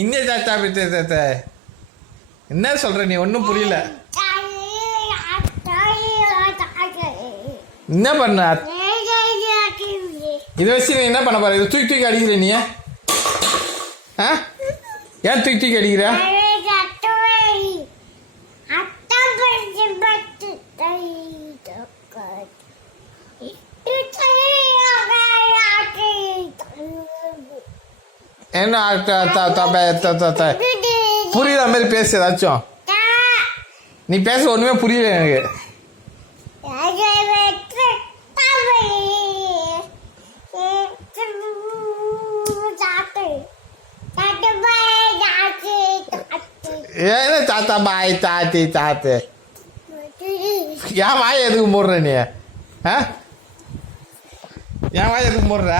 இன்னே தாத்தா பித்த தாத்தா என்ன சொல்ற நீ ஒன்றும் புரியல. என்ன பண்ண இதை வச்சு நீ என்ன பண்ண போற? இதை தூக்கி தூக்கி அடிக்கிற நீ? ஆ ஏன் தூக்கி தூக்கி அடிக்கிற? என்ன புரியுற மாதிரி பேசு ஏதாச்சும். நீ பேச ஒண்ணுமே புரியல எனக்கு. ஏன்னா தாத்தா பாய் தாத்தி தாத்து என் வாய் எதுக்கு மூடுற நீ? என் வாய் எதுக்கு மூடுற?